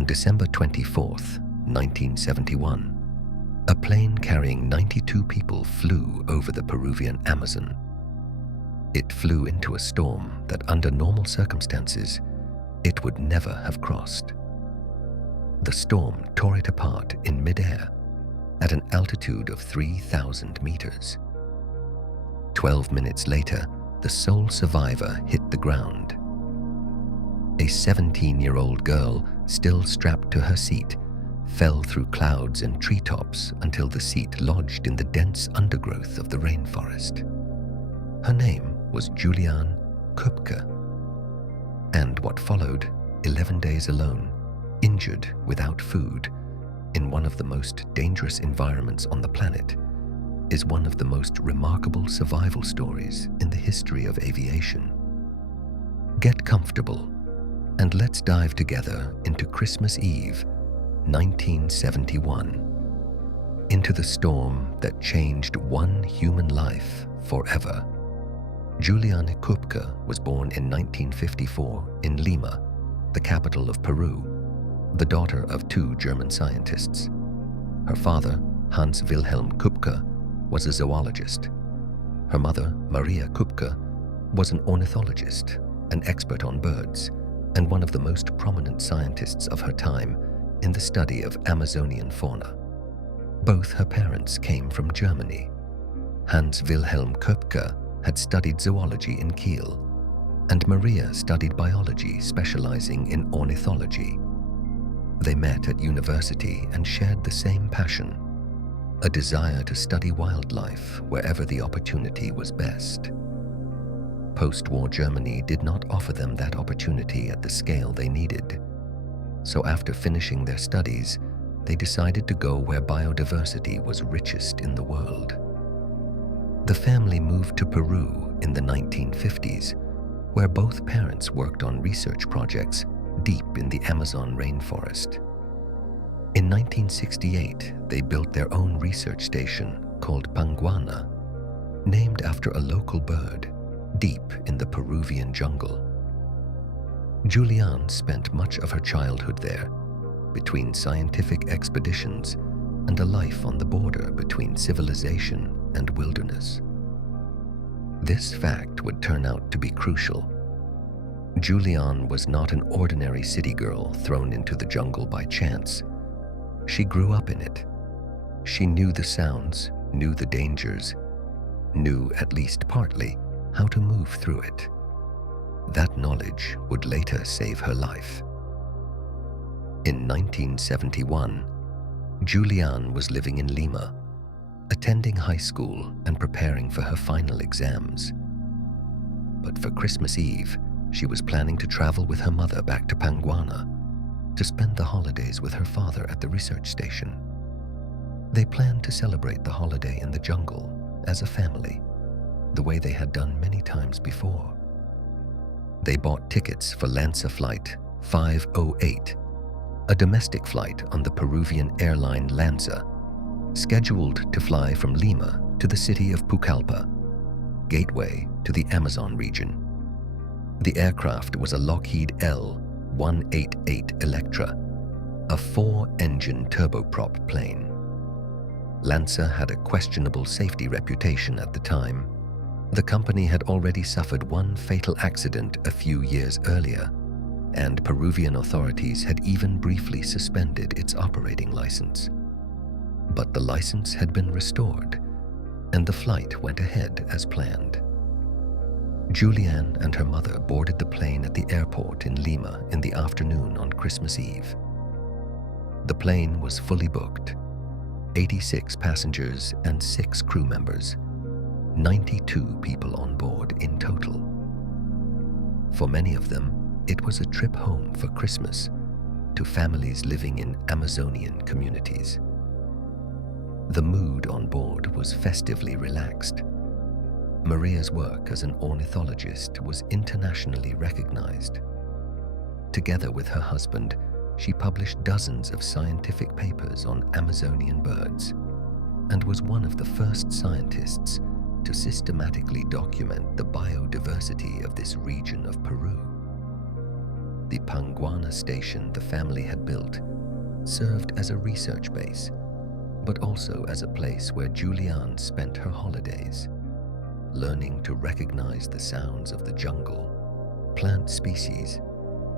On December 24th, 1971, a plane carrying 92 people flew over the Peruvian Amazon. It flew into a storm that under normal circumstances, it would never have crossed. The storm tore it apart in midair at an altitude of 3,000 meters. 12 minutes later, the sole survivor hit the ground. A 17-year-old girl, still strapped to her seat, fell through clouds and treetops until the seat lodged in the dense undergrowth of the rainforest. Her name was Juliane Kupke. And what followed, 11 days alone, injured without food, in one of the most dangerous environments on the planet, is one of the most remarkable survival stories in the history of aviation. Get comfortable, and let's dive together into Christmas Eve, 1971, into the storm that changed one human life forever. Juliane Kupke was born in 1954 in Lima, the capital of Peru, the daughter of two German scientists. Her father, Hans Wilhelm Kupke, was a zoologist. Her mother, Maria Kupke, was an ornithologist, an expert on birds, and one of the most prominent scientists of her time in the study of Amazonian fauna. Both her parents came from Germany. Hans Wilhelm Kupke had studied zoology in Kiel, and Maria studied biology, specializing in ornithology. They met at university and shared the same passion, a desire to study wildlife wherever the opportunity was best. Post-war Germany did not offer them that opportunity at the scale they needed. So after finishing their studies, they decided to go where biodiversity was richest in the world. The family moved to Peru in the 1950s, where both parents worked on research projects deep in the Amazon rainforest. In 1968, they built their own research station called Panguana, named after a local bird deep in the Peruvian jungle. Juliane spent much of her childhood there, between scientific expeditions and a life on the border between civilization and wilderness. This fact would turn out to be crucial. Juliane was not an ordinary city girl thrown into the jungle by chance. She grew up in it. She knew the sounds, knew the dangers, knew, at least partly, how to move through it. That knowledge would later save her life. In 1971, Juliane was living in Lima, attending high school and preparing for her final exams. But for Christmas Eve, she was planning to travel with her mother back to Panguana to spend the holidays with her father at the research station. They planned to celebrate the holiday in the jungle as a family, the way they had done many times before. They bought tickets for Lanza Flight 508, a domestic flight on the Peruvian airline Lanza, scheduled to fly from Lima to the city of Pucallpa, gateway to the Amazon region. The aircraft was a Lockheed L-188 Electra, a 4-engine turboprop plane. Lanza had a questionable safety reputation at the time. The company had already suffered one fatal accident a few years earlier, and Peruvian authorities had even briefly suspended its operating license. But the license had been restored, and the flight went ahead as planned. Juliane and her mother boarded the plane at the airport in Lima in the afternoon on Christmas Eve. The plane was fully booked, 86 passengers and 6 crew members, 92 people on board in total. For many of them, it was a trip home for Christmas to families living in Amazonian communities. The mood on board was festively relaxed. Maria's work as an ornithologist was internationally recognized. Together with her husband, she published dozens of scientific papers on Amazonian birds and was one of the first scientists to systematically document the biodiversity of this region of Peru. the Panguana station the family had built served as a research base, but also as a place where Julianne spent her holidays, learning to recognize the sounds of the jungle, plant species,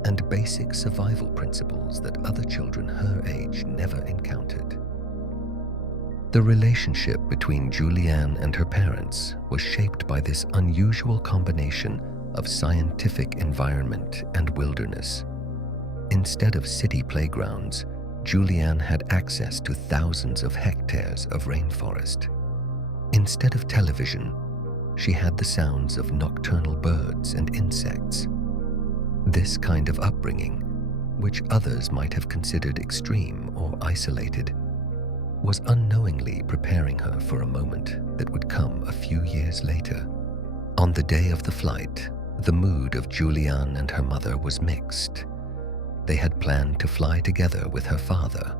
and basic survival principles that other children her age never encountered. The relationship between Julianne and her parents was shaped by this unusual combination of scientific environment and wilderness. Instead of city playgrounds, Julianne had access to thousands of hectares of rainforest. Instead of television, she had the sounds of nocturnal birds and insects. This kind of upbringing, which others might have considered extreme or isolated, was unknowingly preparing her for a moment that would come a few years later. On the day of the flight, the mood of Julianne and her mother was mixed. They had planned to fly together with her father,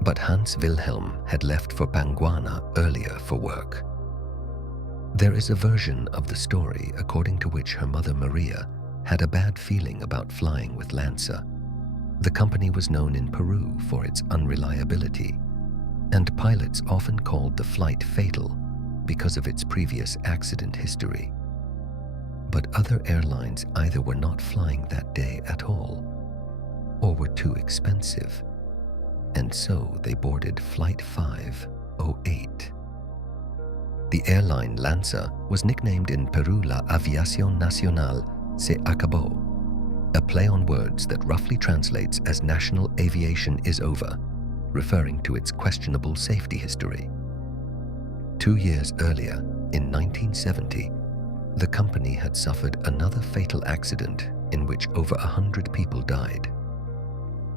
but Hans Wilhelm had left for Panguana earlier for work. There is a version of the story according to which her mother Maria had a bad feeling about flying with Lanza. The company was known in Peru for its unreliability, and pilots often called the flight fatal because of its previous accident history. But other airlines either were not flying that day at all, or were too expensive, and so they boarded Flight 508. The airline Lanza was nicknamed in Peru La Aviación Nacional Se Acabó, a play on words that roughly translates as national aviation is over, referring to its questionable safety history. 2 years earlier, in 1970, the company had suffered another fatal accident in which over 100 people died.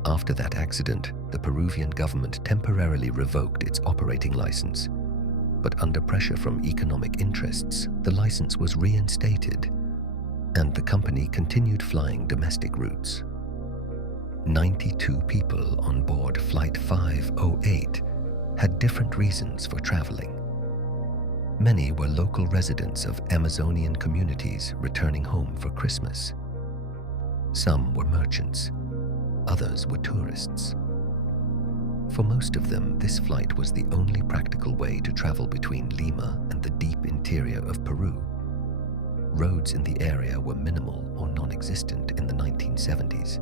After that accident, the Peruvian government temporarily revoked its operating license, but under pressure from economic interests, the license was reinstated, and the company continued flying domestic routes. 92 people on board Flight 508 had different reasons for traveling. Many were local residents of Amazonian communities returning home for Christmas. Some were merchants, others were tourists. For most of them, this flight was the only practical way to travel between Lima and the deep interior of Peru. Roads in the area were minimal or non-existent in the 1970s,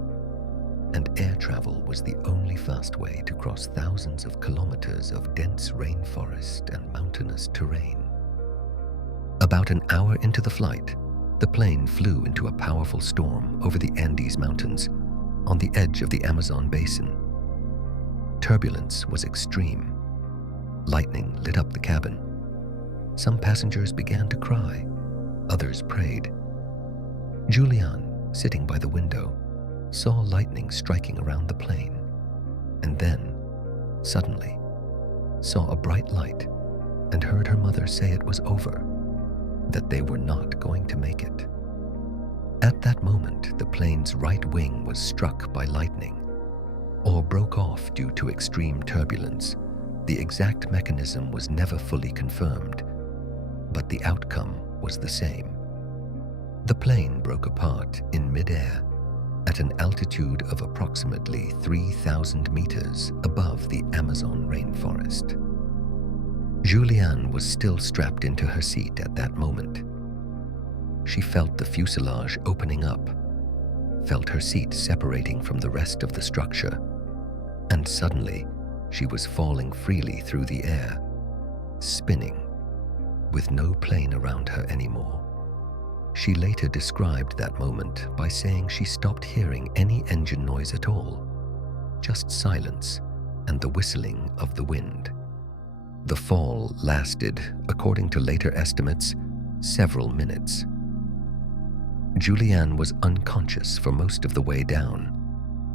and air travel was the only fast way to cross thousands of kilometers of dense rainforest and mountainous terrain. About an hour into the flight, the plane flew into a powerful storm over the Andes Mountains on the edge of the Amazon basin. Turbulence was extreme. Lightning lit up the cabin. Some passengers began to cry. Others prayed. Julianne, sitting by the window, saw lightning striking around the plane, and then, suddenly, saw a bright light and heard her mother say it was over, that they were not going to make it. At that moment, the plane's right wing was struck by lightning, or broke off due to extreme turbulence. The exact mechanism was never fully confirmed, but the outcome was the same. The plane broke apart in mid-air at an altitude of approximately 3,000 meters above the Amazon rainforest. Julianne was still strapped into her seat at that moment. She felt the fuselage opening up, felt her seat separating from the rest of the structure, and suddenly she was falling freely through the air, spinning, with no plane around her anymore. She later described that moment by saying she stopped hearing any engine noise at all, just silence and the whistling of the wind. The fall lasted, according to later estimates, several minutes. Julianne was unconscious for most of the way down,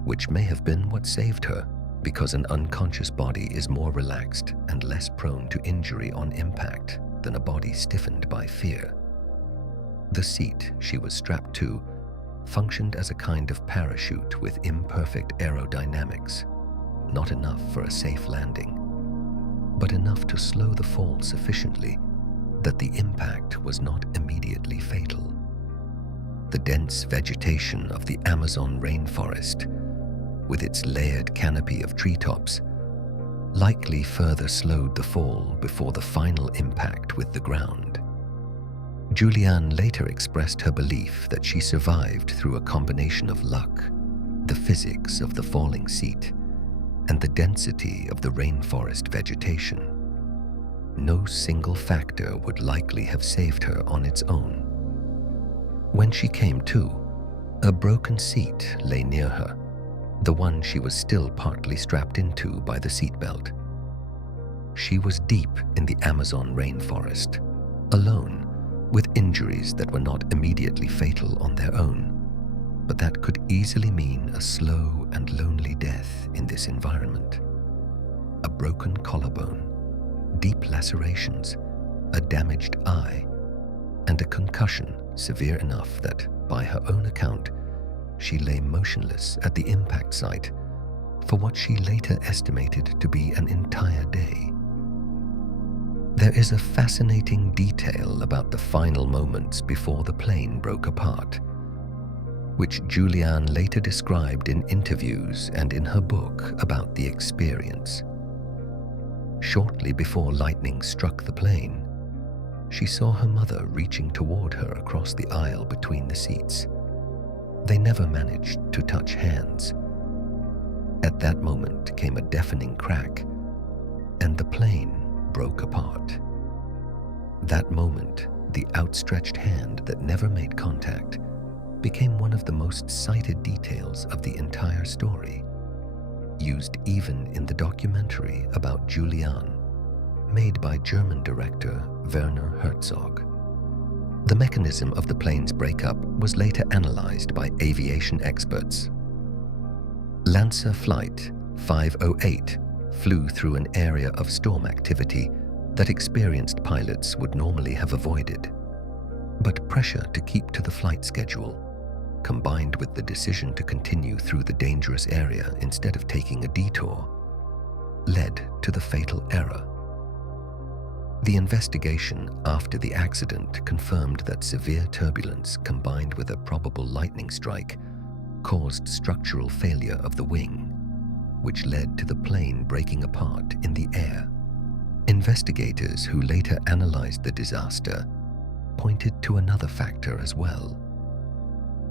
which may have been what saved her, because an unconscious body is more relaxed and less prone to injury on impact than a body stiffened by fear. The seat she was strapped to functioned as a kind of parachute with imperfect aerodynamics, not enough for a safe landing, but enough to slow the fall sufficiently that the impact was not immediately fatal. the dense vegetation of the Amazon rainforest, with its layered canopy of treetops, likely further slowed the fall before the final impact with the ground. Julianne later expressed her belief that she survived through a combination of luck, the physics of the falling seat, and the density of the rainforest vegetation. No single factor would likely have saved her on its own. When she came to, a broken seat lay near her, the one she was still partly strapped into by the seatbelt. She was deep in the Amazon rainforest, alone, with injuries that were not immediately fatal on their own, but that could easily mean a slow and lonely death in this environment. A broken collarbone, deep lacerations, a damaged eye, and a concussion severe enough that, by her own account, she lay motionless at the impact site for what she later estimated to be an entire day. There is a fascinating detail about the final moments before the plane broke apart, which Julianne later described in interviews and in her book about the experience. Shortly before lightning struck the plane, she saw her mother reaching toward her across the aisle between the seats. They never managed to touch hands. At that moment came a deafening crack, and the plane broke apart. That moment, the outstretched hand that never made contact became one of the most cited details of the entire story, used even in the documentary about Julianne, made by German director Werner Herzog. The mechanism of the plane's breakup was later analyzed by aviation experts. Lancer Flight 508 flew through an area of storm activity that experienced pilots would normally have avoided. But pressure to keep to the flight schedule, combined with the decision to continue through the dangerous area instead of taking a detour, led to the fatal error. The investigation after the accident confirmed that severe turbulence combined with a probable lightning strike caused structural failure of the wing, which led to the plane breaking apart in the air. Investigators who later analyzed the disaster pointed to another factor as well.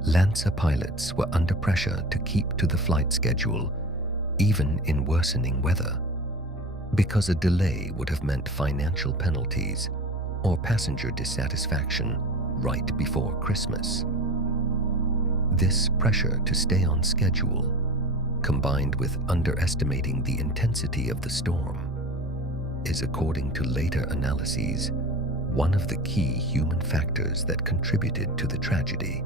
Lancer pilots were under pressure to keep to the flight schedule, even in worsening weather, because a delay would have meant financial penalties or passenger dissatisfaction right before Christmas. This pressure to stay on schedule, combined with underestimating the intensity of the storm, is, according to later analyses, one of the key human factors that contributed to the tragedy.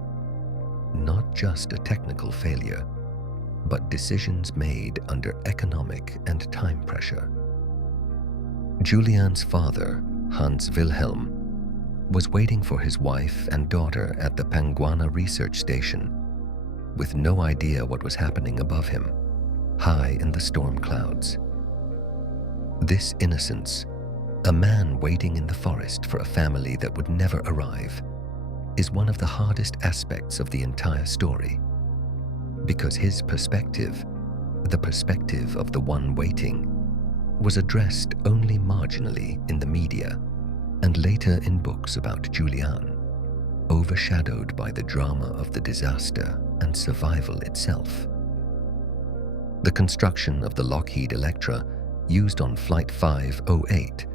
Not just a technical failure, but decisions made under economic and time pressure. Julianne's father, Hans Wilhelm, was waiting for his wife and daughter at the Panguana research station, with no idea what was happening above him, high in the storm clouds. This innocence, a man waiting in the forest for a family that would never arrive, is one of the hardest aspects of the entire story, because his perspective, the perspective of the one waiting, was addressed only marginally in the media and later in books about Julianne, overshadowed by the drama of the disaster and survival itself. The construction of the Lockheed Electra used on Flight 508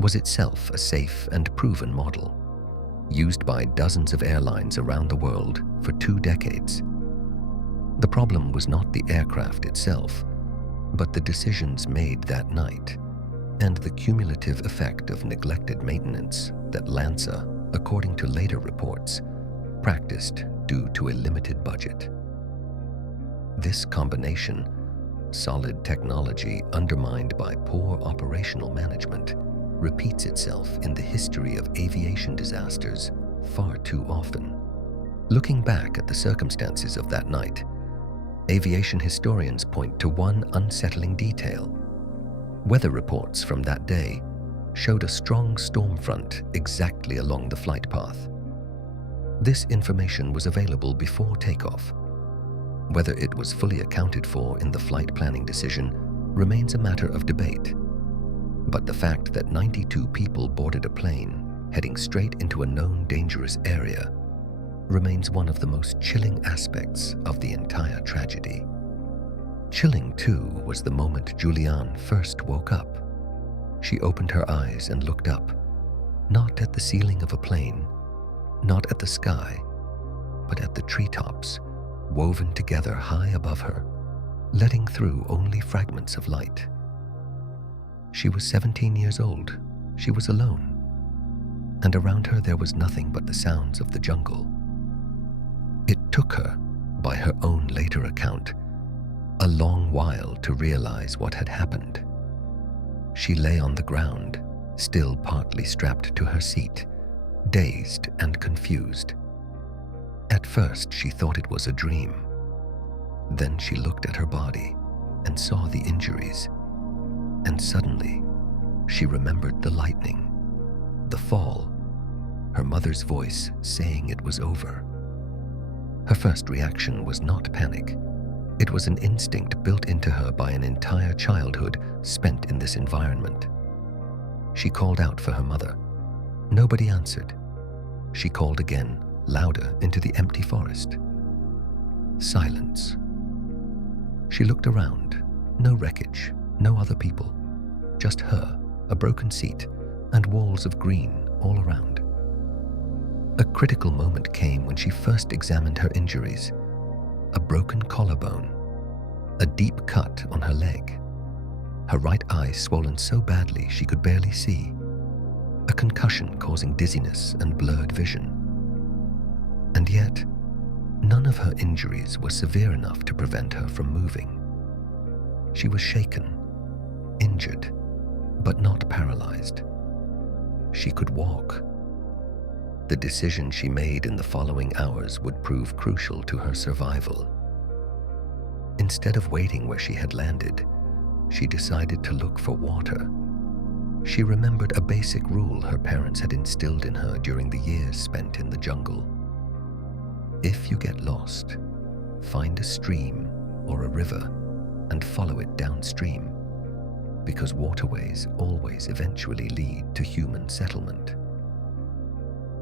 was itself a safe and proven model, used by dozens of airlines around the world for 2 decades. The problem was not the aircraft itself, but the decisions made that night and the cumulative effect of neglected maintenance that Lancer, according to later reports, practiced due to a limited budget. This combination, solid technology undermined by poor operational management, repeats itself in the history of aviation disasters far too often. Looking back at the circumstances of that night, aviation historians point to one unsettling detail. Weather reports from that day showed a strong storm front exactly along the flight path. This information was available before takeoff. Whether it was fully accounted for in the flight planning decision remains a matter of debate. But the fact that 92 people boarded a plane heading straight into a known dangerous area remains one of the most chilling aspects of the entire tragedy. Chilling, too, was the moment Julianne first woke up. She opened her eyes and looked up, not at the ceiling of a plane, not at the sky, but at the treetops, woven together high above her, letting through only fragments of light. She was 17 years old. She was alone. And around her there was nothing but the sounds of the jungle. It took her, by her own later account, a long while to realize what had happened. She lay on the ground, still partly strapped to her seat, dazed and confused. At first, she thought it was a dream. Then she looked at her body and saw the injuries. And suddenly, she remembered the lightning, the fall, her mother's voice saying it was over. Her first reaction was not panic. It was an instinct built into her by an entire childhood spent in this environment. She called out for her mother. Nobody answered. She called again, louder, into the empty forest. Silence. She looked around. No wreckage, no other people. Just her, a broken seat, and walls of green all around. A critical moment came when she first examined her injuries. A broken collarbone, a deep cut on her leg, her right eye swollen so badly she could barely see, a concussion causing dizziness and blurred vision. And yet, none of her injuries were severe enough to prevent her from moving. She was shaken, injured, but not paralyzed. She could walk. The decision she made in the following hours would prove crucial to her survival. Instead of waiting where she had landed, she decided to look for water. She remembered a basic rule her parents had instilled in her during the years spent in the jungle. If you get lost, find a stream or a river and follow it downstream, because waterways always eventually lead to human settlement.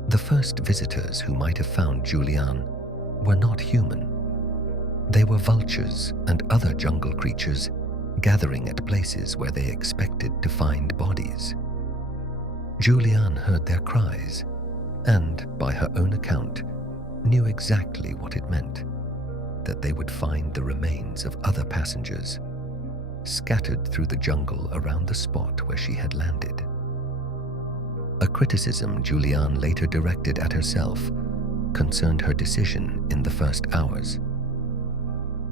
The first visitors who might have found Julianne were not human. They were vultures and other jungle creatures gathering at places where they expected to find bodies. Julianne heard their cries and, by her own account, knew exactly what it meant, that they would find the remains of other passengers scattered through the jungle around the spot where she had landed. A criticism Julianne later directed at herself concerned her decision in the first hours.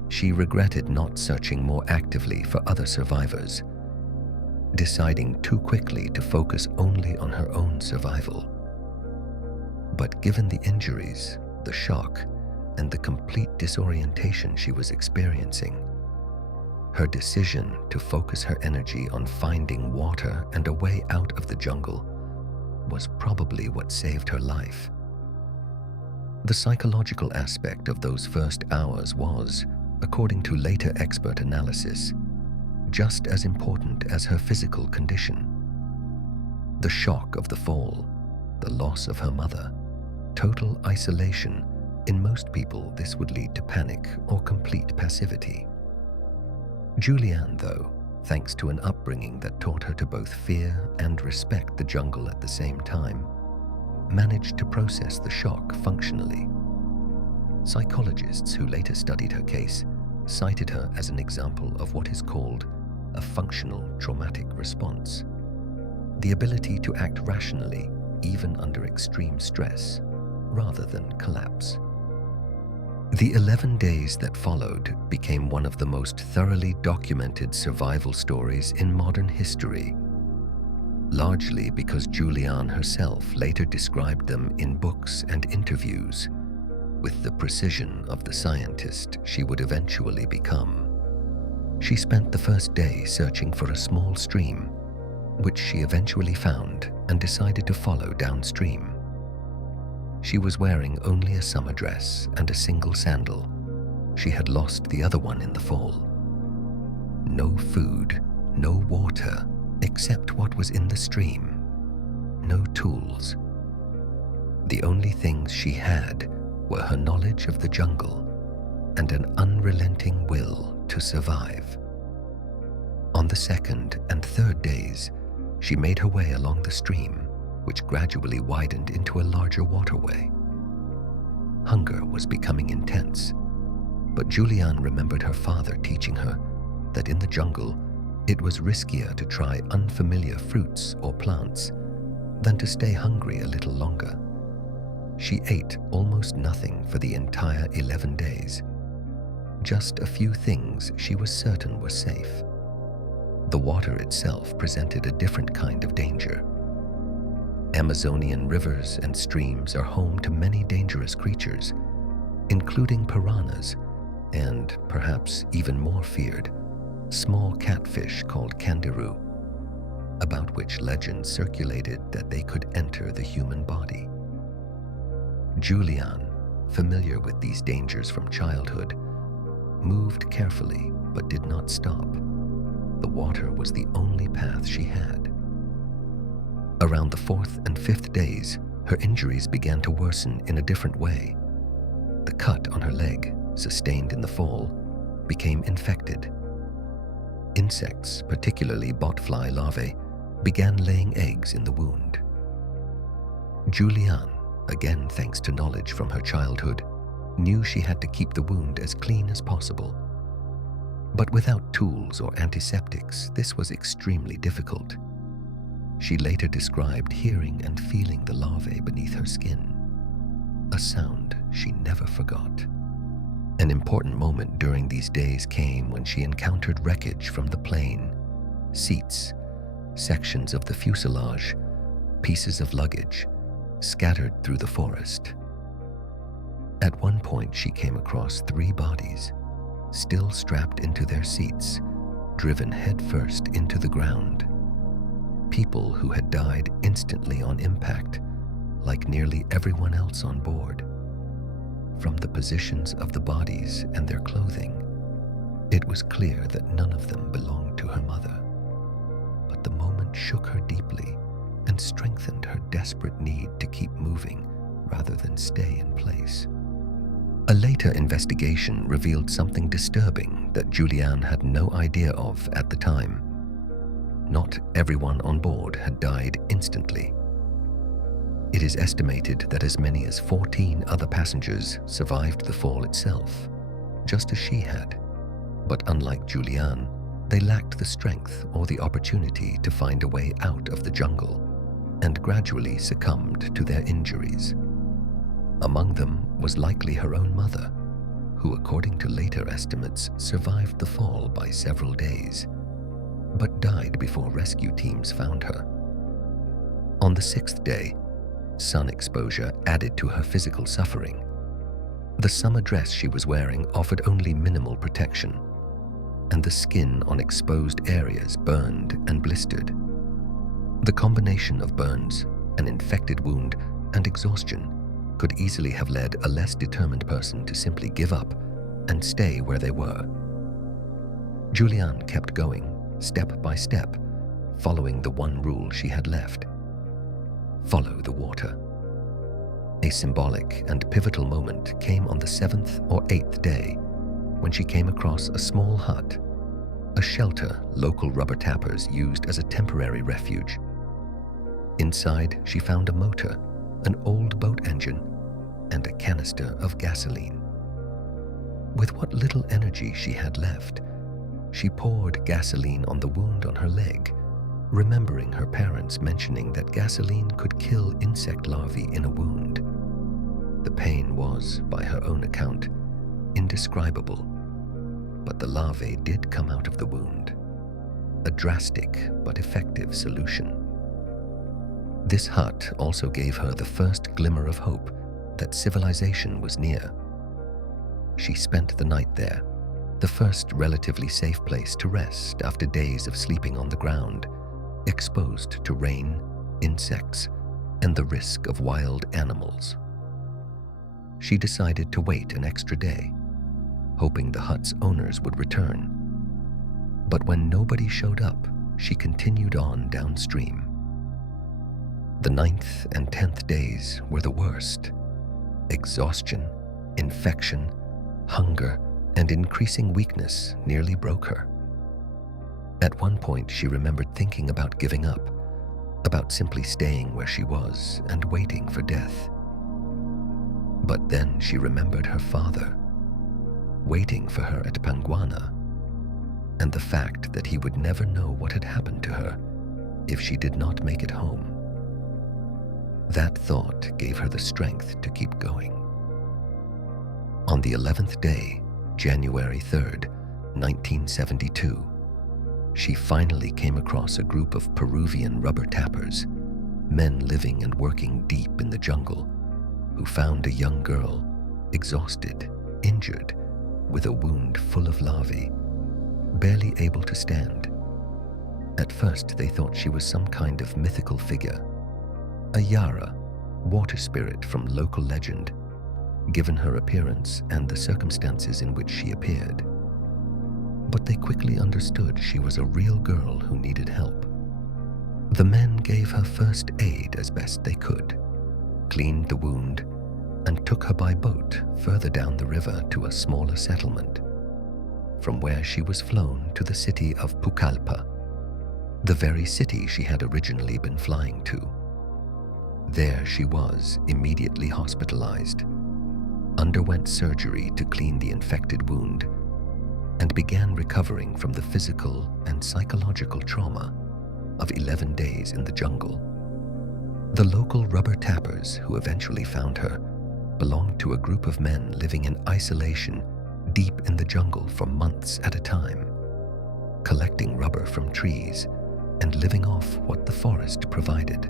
She regretted not searching more actively for other survivors, deciding too quickly to focus only on her own survival. But given the injuries, the shock, and the complete disorientation she was experiencing, her decision to focus her energy on finding water and a way out of the jungle was probably what saved her life. The psychological aspect of those first hours was, according to later expert analysis, just as important as her physical condition. The shock of the fall, the loss of her mother, total isolation. In most people, this would lead to panic or complete passivity. Julianne, though, thanks to an upbringing that taught her to both fear and respect the jungle at the same time, managed to process the shock functionally. Psychologists who later studied her case cited her as an example of what is called a functional traumatic response, the ability to act rationally even under extreme stress, rather than collapse. The 11 days that followed became one of the most thoroughly documented survival stories in modern history, largely because Julianne herself later described them in books and interviews with the precision of the scientist she would eventually become. She spent the first day searching for a small stream, which she eventually found and decided to follow downstream. She was wearing only a summer dress and a single sandal. She had lost the other one in the fall. No food, no water, except what was in the stream. No tools. The only things she had were her knowledge of the jungle and an unrelenting will to survive. On the second and third days, she made her way along the stream, which gradually widened into a larger waterway. Hunger was becoming intense, but Julianne remembered her father teaching her that in the jungle, it was riskier to try unfamiliar fruits or plants than to stay hungry a little longer. She ate almost nothing for the entire 11 days. Just a few things she was certain were safe. The water itself presented a different kind of danger. Amazonian rivers and streams are home to many dangerous creatures, including piranhas and, perhaps even more feared, small catfish called candiru, about which legends circulated that they could enter the human body. Julianne, familiar with these dangers from childhood, moved carefully but did not stop. The water was the only path she had. Around the fourth and fifth days, her injuries began to worsen in a different way. The cut on her leg, sustained in the fall, became infected. Insects, particularly botfly larvae, began laying eggs in the wound. Julianne, again thanks to knowledge from her childhood, knew she had to keep the wound as clean as possible. But without tools or antiseptics, this was extremely difficult. She later described hearing and feeling the larvae beneath her skin, a sound she never forgot. An important moment during these days came when she encountered wreckage from the plane, seats, sections of the fuselage, pieces of luggage, scattered through the forest. At one point, she came across 3 bodies, still strapped into their seats, driven headfirst into the ground. People who had died instantly on impact, like nearly everyone else on board. From the positions of the bodies and their clothing, it was clear that none of them belonged to her mother. But the moment shook her deeply and strengthened her desperate need to keep moving rather than stay in place. A later investigation revealed something disturbing that Julianne had no idea of at the time. Not everyone on board had died instantly. It is estimated that as many as 14 other passengers survived the fall itself, just as she had. But unlike Julianne, they lacked the strength or the opportunity to find a way out of the jungle and gradually succumbed to their injuries. Among them was likely her own mother, who, according to later estimates, survived the fall by several days, but died before rescue teams found her. On the 6th day, sun exposure added to her physical suffering. The summer dress she was wearing offered only minimal protection, and the skin on exposed areas burned and blistered. The combination of burns, an infected wound, and exhaustion could easily have led a less determined person to simply give up and stay where they were. Julianne kept going, step by step, following the one rule she had left: follow the water. A symbolic and pivotal moment came on the 7th or 8th day when she came across a small hut, a shelter local rubber tappers used as a temporary refuge. Inside, she found a motor, an old boat engine, and a canister of gasoline. With what little energy she had left, she poured gasoline on the wound on her leg, remembering her parents mentioning that gasoline could kill insect larvae in a wound. The pain was, by her own account, indescribable, but the larvae did come out of the wound, a drastic but effective solution. This hut also gave her the first glimmer of hope that civilization was near. She spent the night there, the first relatively safe place to rest after days of sleeping on the ground, exposed to rain, insects, and the risk of wild animals. she decided to wait an extra day, hoping the hut's owners would return. But when nobody showed up, she continued on downstream. The 9th and 10th days were the worst. Exhaustion, infection, hunger, and increasing weakness nearly broke her. At one point, she remembered thinking about giving up, about simply staying where she was and waiting for death. But then she remembered her father, waiting for her at Panguana, and the fact that he would never know what had happened to her if she did not make it home. That thought gave her the strength to keep going. On the 11th day, January 3rd, 1972, she finally came across a group of Peruvian rubber tappers, men living and working deep in the jungle, who found a young girl, exhausted, injured, with a wound full of larvae, barely able to stand. At first, they thought she was some kind of mythical figure, a Yara, water spirit from local legend, given her appearance and the circumstances in which she appeared. But they quickly understood she was a real girl who needed help. The men gave her first aid as best they could, cleaned the wound, and took her by boat further down the river to a smaller settlement, from where she was flown to the city of Pucallpa, the very city she had originally been flying to. There she was immediately hospitalized, underwent surgery to clean the infected wound, and began recovering from the physical and psychological trauma of 11 days in the jungle. The local rubber tappers who eventually found her belonged to a group of men living in isolation deep in the jungle for months at a time, collecting rubber from trees and living off what the forest provided.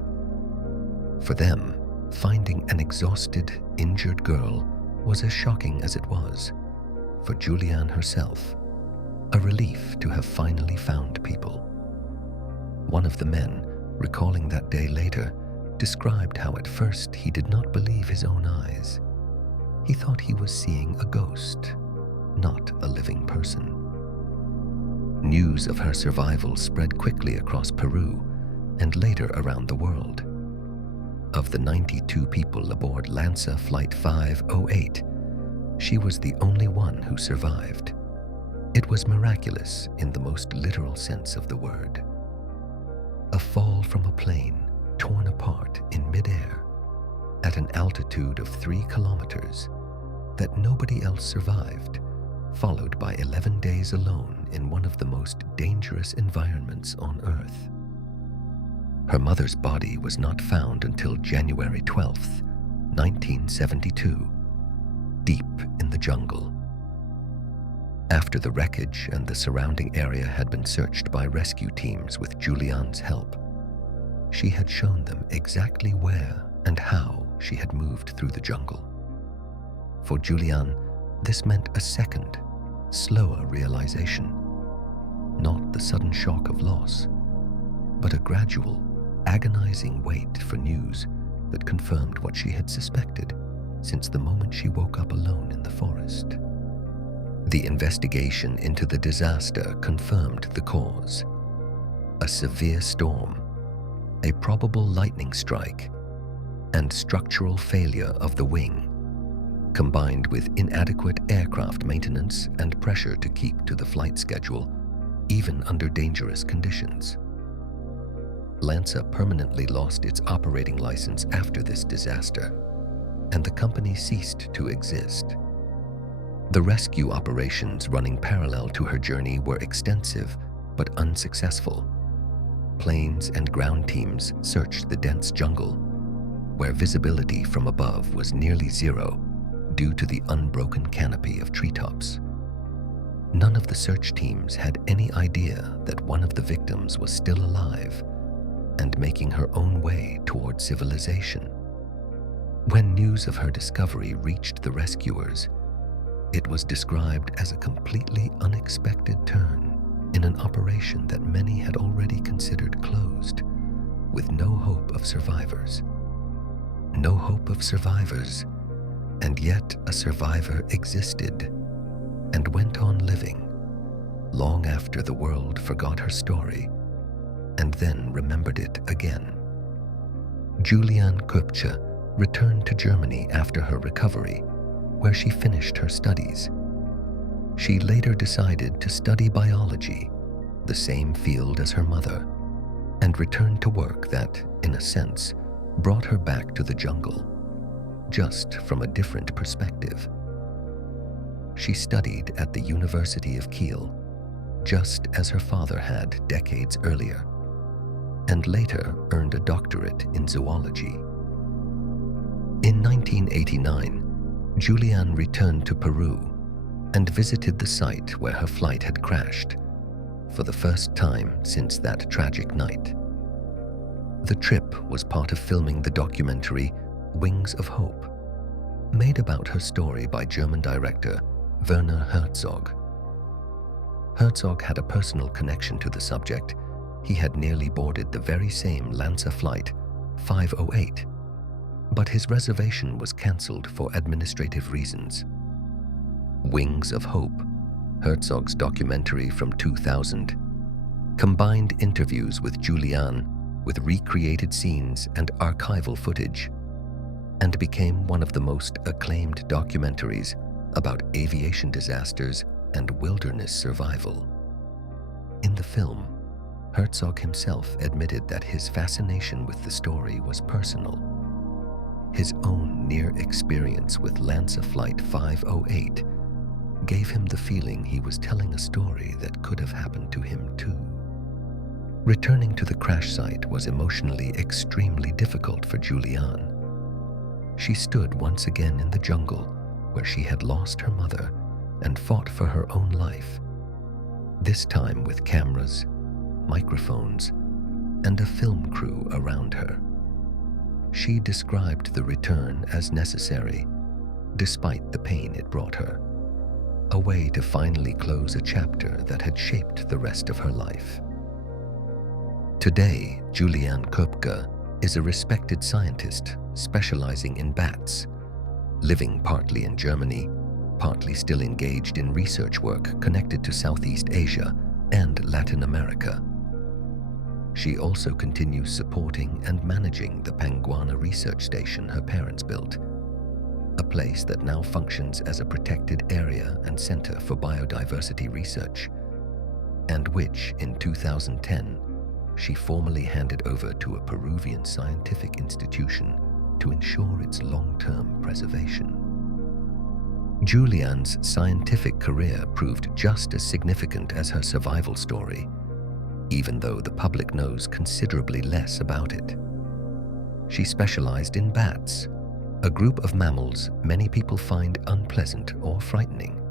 For them, finding an exhausted, injured girl was as shocking as it was, for Julianne herself, a relief to have finally found people. One of the men, recalling that day later, described how at first he did not believe his own eyes. He thought he was seeing a ghost, not a living person. News of her survival spread quickly across Peru and later around the world. Of the 92 people aboard Lanza Flight 508, she was the only one who survived. It was miraculous in the most literal sense of the word. A fall from a plane torn apart in midair at an altitude of 3 kilometers that nobody else survived, followed by 11 days alone in one of the most dangerous environments on Earth. Her mother's body was not found until January 12th, 1972, deep in the jungle. After the wreckage and the surrounding area had been searched by rescue teams with Julianne's help, she had shown them exactly where and how she had moved through the jungle. For Julianne, this meant a second, slower realization, not the sudden shock of loss, but a gradual, agonizing wait for news that confirmed what she had suspected since the moment she woke up alone in the forest. The investigation into the disaster confirmed the cause: a severe storm, a probable lightning strike, and structural failure of the wing, combined with inadequate aircraft maintenance and pressure to keep to the flight schedule, even under dangerous conditions. Lanza permanently lost its operating license after this disaster, and the company ceased to exist. The rescue operations running parallel to her journey were extensive but unsuccessful. Planes and ground teams searched the dense jungle, where visibility from above was nearly zero due to the unbroken canopy of treetops. None of the search teams had any idea that one of the victims was still alive and making her own way toward civilization. When news of her discovery reached the rescuers, it was described as a completely unexpected turn in an operation that many had already considered closed, with no hope of survivors. No hope of survivors, and yet a survivor existed and went on living long after the world forgot her story and then remembered it again. Juliane Köpke returned to Germany after her recovery, where she finished her studies. She later decided to study biology, the same field as her mother, and returned to work that, in a sense, brought her back to the jungle, just from a different perspective. She studied at the University of Kiel, just as her father had decades earlier, and later earned a doctorate in zoology. In 1989, Juliane returned to Peru and visited the site where her flight had crashed for the first time since that tragic night. The trip was part of filming the documentary Wings of Hope, made about her story by German director Werner Herzog. Herzog had a personal connection to the subject. He had nearly boarded the very same Lancer flight 508, but his reservation was cancelled for administrative reasons. Wings of Hope, Herzog's documentary from 2000, combined interviews with Juliane with recreated scenes and archival footage, and became one of the most acclaimed documentaries about aviation disasters and wilderness survival. In the film, Herzog himself admitted that his fascination with the story was personal. His own near experience with Lancer Flight 508 gave him the feeling he was telling a story that could have happened to him too. Returning to the crash site was emotionally extremely difficult for Juliane. She stood once again in the jungle where she had lost her mother and fought for her own life, this time with cameras, microphones, and a film crew around her. She described the return as necessary, despite the pain it brought her, a way to finally close a chapter that had shaped the rest of her life. Today, Juliane Köpke is a respected scientist specializing in bats, living partly in Germany, partly still engaged in research work connected to Southeast Asia and Latin America. She also continues supporting and managing the Panguana research station her parents built, a place that now functions as a protected area and center for biodiversity research, and which, in 2010, she formally handed over to a Peruvian scientific institution to ensure its long-term preservation. Juliane's scientific career proved just as significant as her survival story, even though the public knows considerably less about it. She specialized in bats, a group of mammals many people find unpleasant or frightening,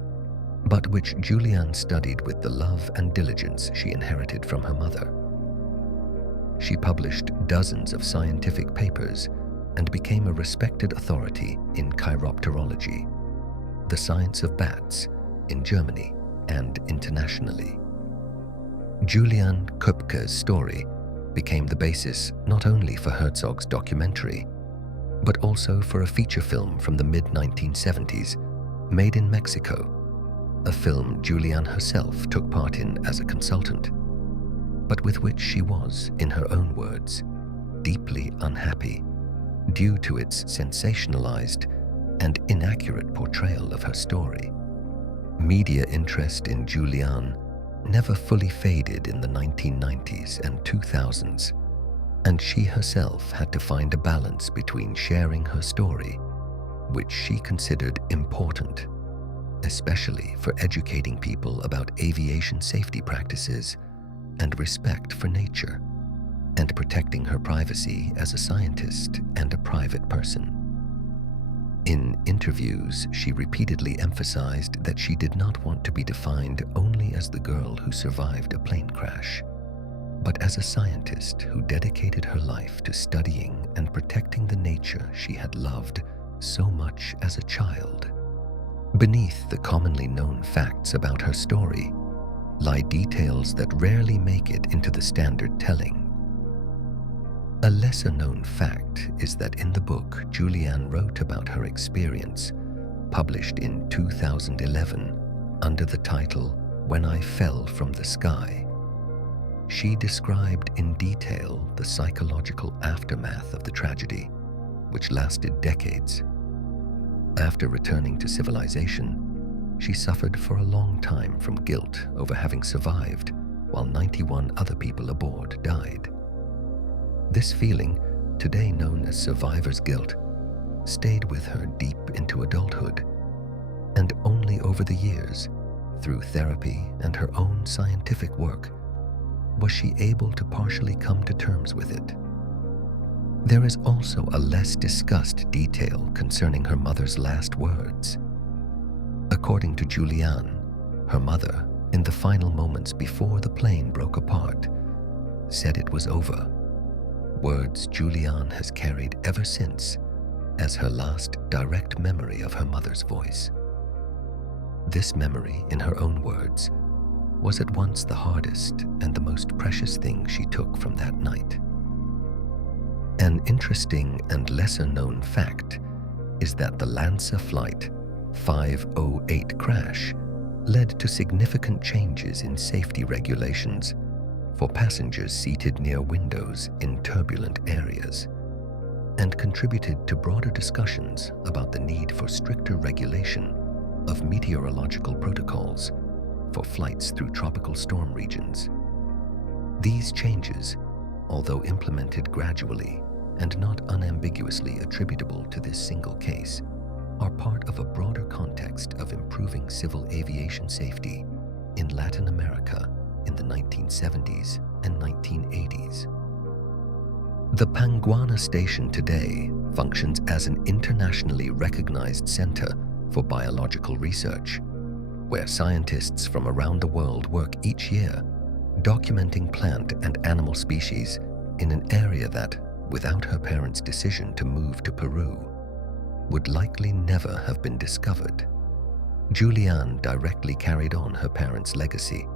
but which Juliane studied with the love and diligence she inherited from her mother. She published dozens of scientific papers and became a respected authority in chiropterology, the science of bats, in Germany and internationally. Juliane Köpke's story became the basis not only for Herzog's documentary, but also for a feature film from the mid-1970s, Made in Mexico, a film Juliane herself took part in as a consultant, but with which she was, in her own words, deeply unhappy due to its sensationalized and inaccurate portrayal of her story. Media interest in Juliane never fully faded in the 1990s and 2000s, and she herself had to find a balance between sharing her story, which she considered important, especially for educating people about aviation safety practices and respect for nature, and protecting her privacy as a scientist and a private person. In interviews, she repeatedly emphasized that she did not want to be defined only as the girl who survived a plane crash, but as a scientist who dedicated her life to studying and protecting the nature she had loved so much as a child. Beneath the commonly known facts about her story lie details that rarely make it into the standard telling. A lesser-known fact is that in the book Juliane wrote about her experience published in 2011 under the title "When I Fell from the Sky." She described in detail the psychological aftermath of the tragedy, which lasted decades. After returning to civilization, she suffered for a long time from guilt over having survived while 91 other people aboard died. This feeling, today known as survivor's guilt, stayed with her deep into adulthood, and only over the years, through therapy and her own scientific work, was she able to partially come to terms with it. There is also a less discussed detail concerning her mother's last words. According to Julianne, her mother, in the final moments before the plane broke apart, said it was over. Words Julianne has carried ever since as her last direct memory of her mother's voice. This memory, in her own words, was at once the hardest and the most precious thing she took from that night. An interesting and lesser-known fact is that the Lancer Flight 508 crash led to significant changes in safety regulations for passengers seated near windows in turbulent areas, and contributed to broader discussions about the need for stricter regulation of meteorological protocols for flights through tropical storm regions. These changes, although implemented gradually and not unambiguously attributable to this single case, are part of a broader context of improving civil aviation safety in Latin America in the 1970s and 1980s. The Panguana Station today functions as an internationally recognized center for biological research, where scientists from around the world work each year documenting plant and animal species in an area that, without her parents' decision to move to Peru, would likely never have been discovered. Julianne directly carried on her parents' legacy,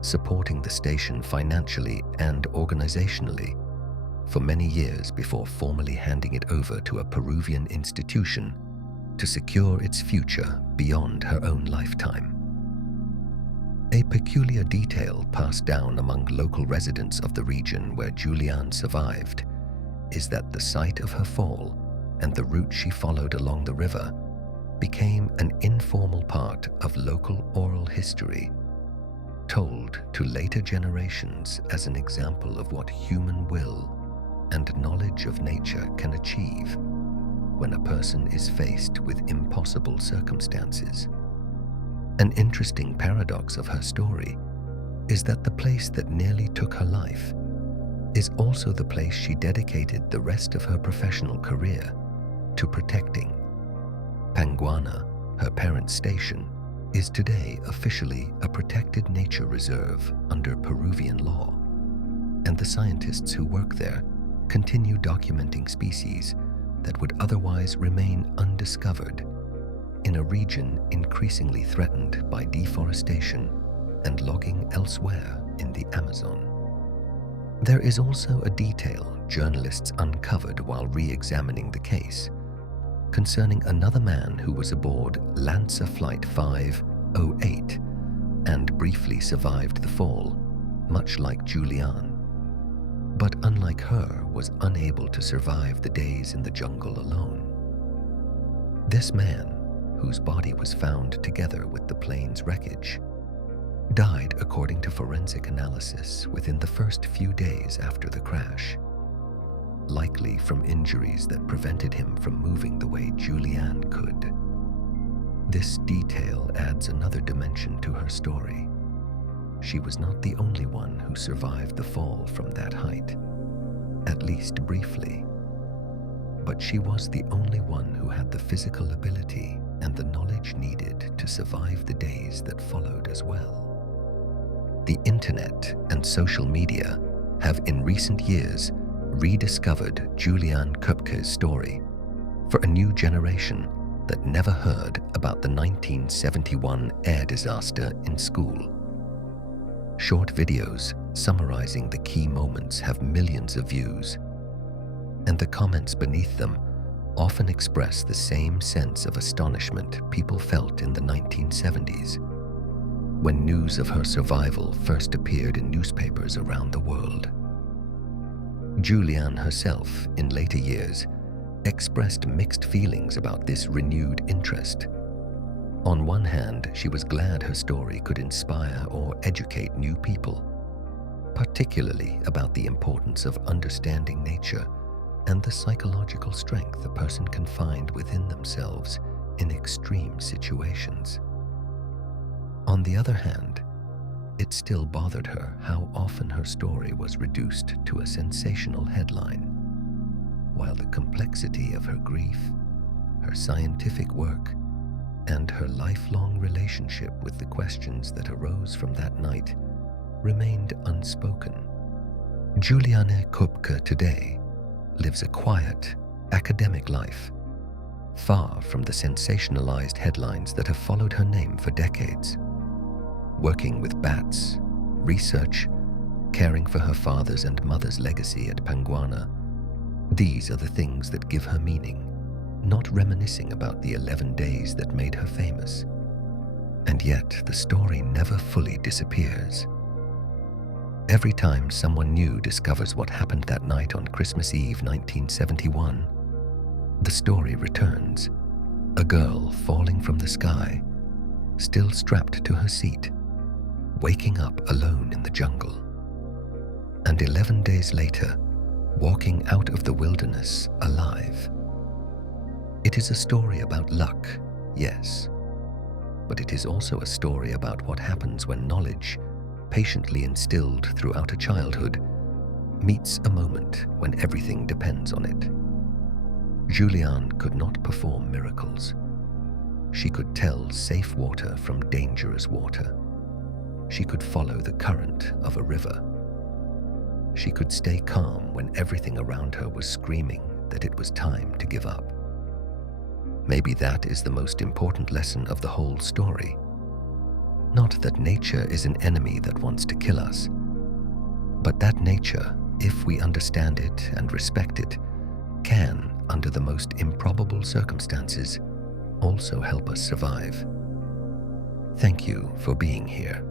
supporting the station financially and organizationally for many years before formally handing it over to a Peruvian institution to secure its future beyond her own lifetime. A peculiar detail passed down among local residents of the region where Julianne survived is that the site of her fall and the route she followed along the river became an informal part of local oral history, told to later generations as an example of what human will and knowledge of nature can achieve when a person is faced with impossible circumstances. An interesting paradox of her story is that the place that nearly took her life is also the place she dedicated the rest of her professional career to protecting. Panguana, her parents' station, is today officially a protected nature reserve under Peruvian law, and the scientists who work there continue documenting species that would otherwise remain undiscovered in a region increasingly threatened by deforestation and logging elsewhere in the Amazon. There is also a detail journalists uncovered while re-examining the case concerning another man who was aboard Lancer Flight 508 and briefly survived the fall, much like Julianne, but unlike her was unable to survive the days in the jungle alone. This man, whose body was found together with the plane's wreckage, died according to forensic analysis within the first few days after the crash, likely from injuries that prevented him from moving the way Julianne could. This detail adds another dimension to her story. She was not the only one who survived the fall from that height, at least briefly, but she was the only one who had the physical ability and the knowledge needed to survive the days that followed as well. The internet and social media have in recent years rediscovered Julianne Köpke's story for a new generation that never heard about the 1971 air disaster in school. Short videos summarizing the key moments have millions of views, and the comments beneath them often express the same sense of astonishment people felt in the 1970s, when news of her survival first appeared in newspapers around the world. Julianne herself, in later years, expressed mixed feelings about this renewed interest. On one hand, she was glad her story could inspire or educate new people, particularly about the importance of understanding nature and the psychological strength a person can find within themselves in extreme situations. On the other hand, it still bothered her how often her story was reduced to a sensational headline, while the complexity of her grief, her scientific work, and her lifelong relationship with the questions that arose from that night remained unspoken. Juliane Kupke today lives a quiet, academic life, far from the sensationalized headlines that have followed her name for decades. Working with bats, research, caring for her father's and mother's legacy at Panguana, these are the things that give her meaning, not reminiscing about the 11 days that made her famous. And yet, the story never fully disappears. Every time someone new discovers what happened that night on Christmas Eve 1971, the story returns. A girl falling from the sky, still strapped to her seat, waking up alone in the jungle. And 11 days later, walking out of the wilderness alive. It is a story about luck, yes, but it is also a story about what happens when knowledge, patiently instilled throughout a childhood, meets a moment when everything depends on it. Julianne could not perform miracles. She could tell safe water from dangerous water. She could follow the current of a river. She could stay calm when everything around her was screaming that it was time to give up. Maybe that is the most important lesson of the whole story. Not that nature is an enemy that wants to kill us, but that nature, if we understand it and respect it, can, under the most improbable circumstances, also help us survive. Thank you for being here.